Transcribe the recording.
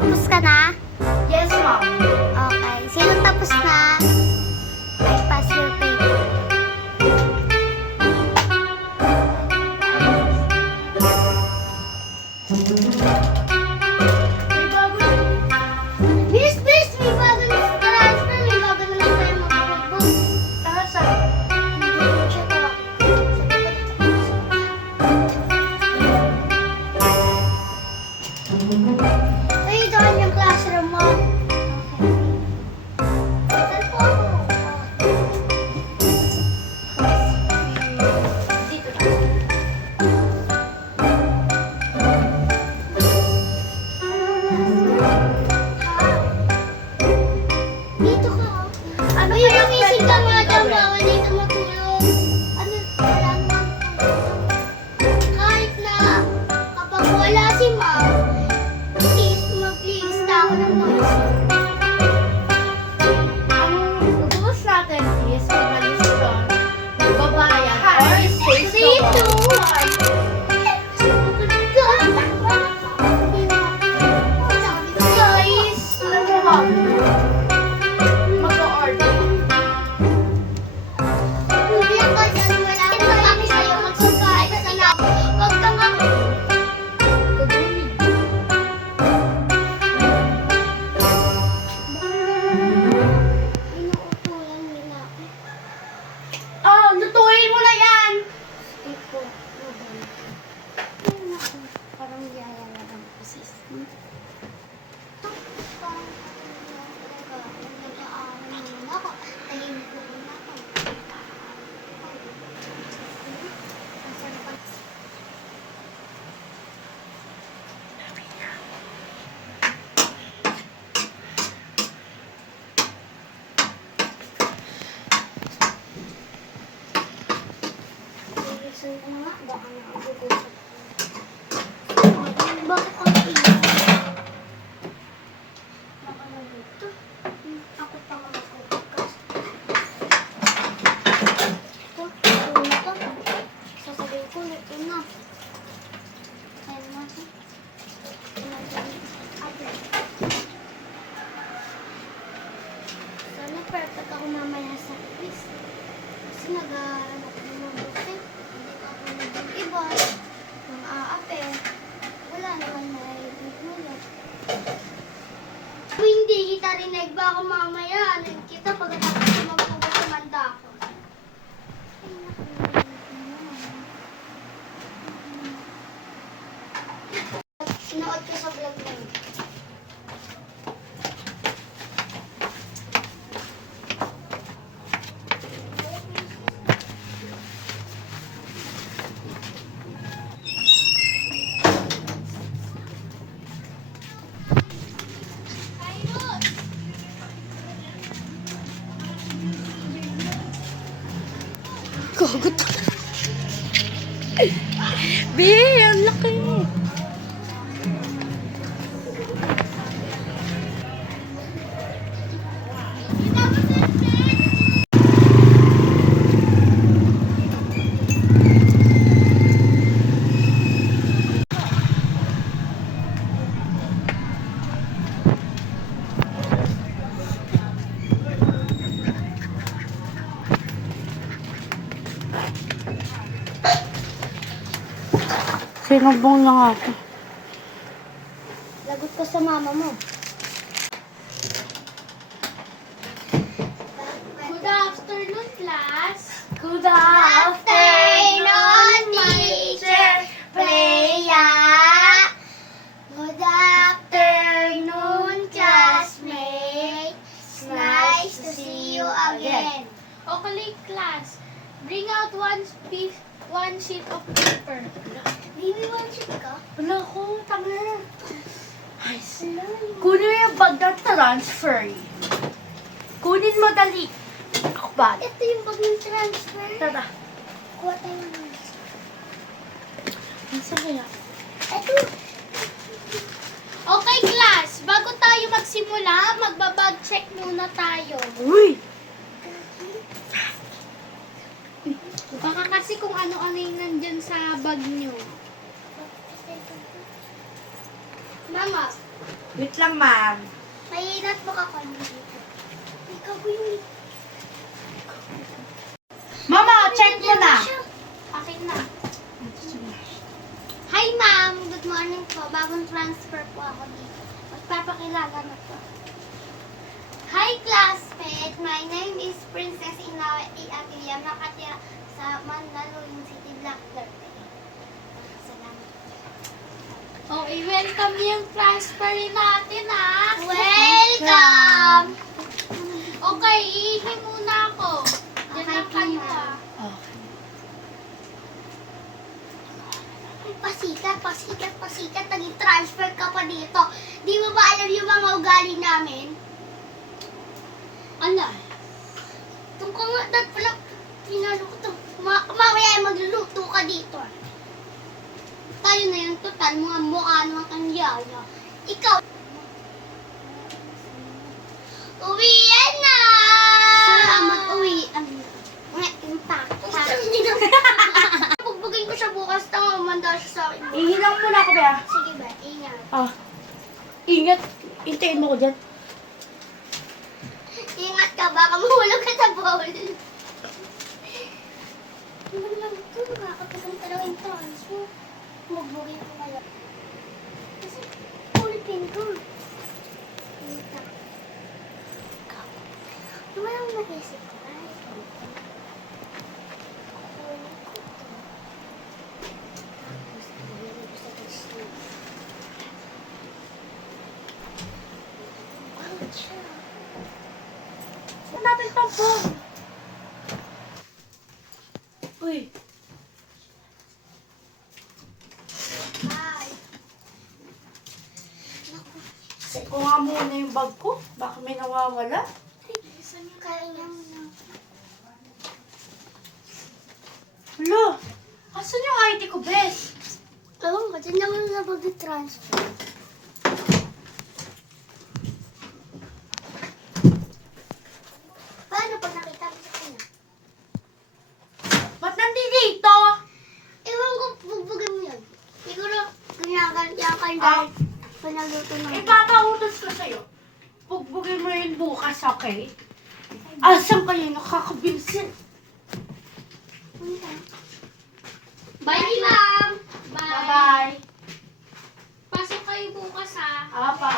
Tapos ka na? Yes, ma'am. Okay. Sinong tapos na? I pass your paper. May bago na. Miss, may bago na sa transfer. May bago na lang tayo mag-book. Tara sa... Hindi ko siya tawag. Uy, doon yung classroom mo. Saan po ako? Dito na. Dito ka. Ano Uy, kaya gumising ka pwede nga daw. gawin? Bawal dito matulog. Ano, kailangan kahit na kapag wala si ma'am, please, maglilista ako ng noise. Ang rules natin is magalis doon, babayan, or space the 3, 2, 1. Guys, ano ba? Mag-order. Umiyak ka dyan, wala akong paki sa'yo. Magsusulit sa labo. Huwag kang ako. Inuutulan nila. Oh, lutuin mo na yan! Ito, mabalik. Parang yaya na lang po, sis. Parang nag-aaral naman ako. Tahimik ko muna ako. Nasaan pa? Bilisan ko na nga, baka nakagugulat. Bakit ang ingay? Baka nalito. Ako pa nga magkukukas. Ito, ito na to. Sasabihin ko, ito na. Ayun na. Sana perfect ako mamaya sa quiz. Kasi nag-aaral ako ng mabuti. Hindi ko ako nag-iba. Nang aape. Wala naman naibigulat. Kung hindi kita rinig ba ako mamaya, alam kita pagkatapos ko magpugas sa manda ko. Ay, naku. Sinood ko sa vlog mo. Kagot. Be, ang laki. Sinubong lang ako. Lagot ko sa mama mo. Good afternoon, class. Good afternoon, teacher Freya. Good afternoon, classmates. Nice to see you again. Okay, class. Bring out one sheet of paper. Baby, one sheet ka? Wala ko, tanga. Ay, kunin mo yung bag na transfer. Kunin mo dali. Ako bag. Ito yung bag ng transfer. Tara. Kuha tayo ng kaya? Ito. Okay, class. Bago tayo magsimula, magbabag check muna tayo. Uy! Baka kasi kung ano-ano yung nandyan sa bag nyo. Mama, Wait lang, ma'am. May notebook ako dito. Ikaw ko yung... Mama, check mo na. akin na. Hi, ma'am. Good morning po. Bagong transfer po ako dito. Magpapakilala na po. Hi, classmate. My name is Princess Inawa A. Aguilar. Nakatira sa Mandaluyong City, Black 30. Salamat. Oh, i-welcome yung transfer natin, ha? Welcome! Okay, iihi muna ako. Diyan lang kayo, ha? Pasikat. Naging transfer ka pa dito. Di mo ba alam yung mga ugali namin? Ano? Tungkol nga, dad pala, pinaluto. Mamaya magluluto ka dito. Tayo na yung total, mga mukha naman kang yaya. Ikaw, uwian na! Salamat, uwian na. Impact. Pugbugin ko siya bukas, tanga, umanda siya sa akin. Ihilang muna ako, Bea. Sige ba, ingat. Ah. Ingat. Hintayin mo ko dyan. Ingat ka, baka mahulog ka sa bowl. Ano naman ito? Nakakapagpunta daw yung transfer. Bugbugin ko kaya. Kasi, pulpin ko. Wait lang. Ano ba yung naisip ko? Ay, kukunin ko to. Tapos, ilagay ko sa tissue. Bakit siya? Saan natin itong phone? Uy. Bye. Check ko nga muna yung bag ko. Baka may nawawala. Kaya mo. Hala. Asan yung ID ko, Bes? Oo, kasi naman na mag-transfer. Paano pag nakita mo sa kanya? Ba't nandito? Ewan ko, bugbugin mo yun. Siguro, ginagantiyan ka Ah. dahil panaluto ng... Ipapautos ko sa'yo. Bugbugin mo yun bukas, okay? Asan kayo nakakabinsin? Bye, ma'am! Bye-bye. Pasok kayo bukas, ha? Apa.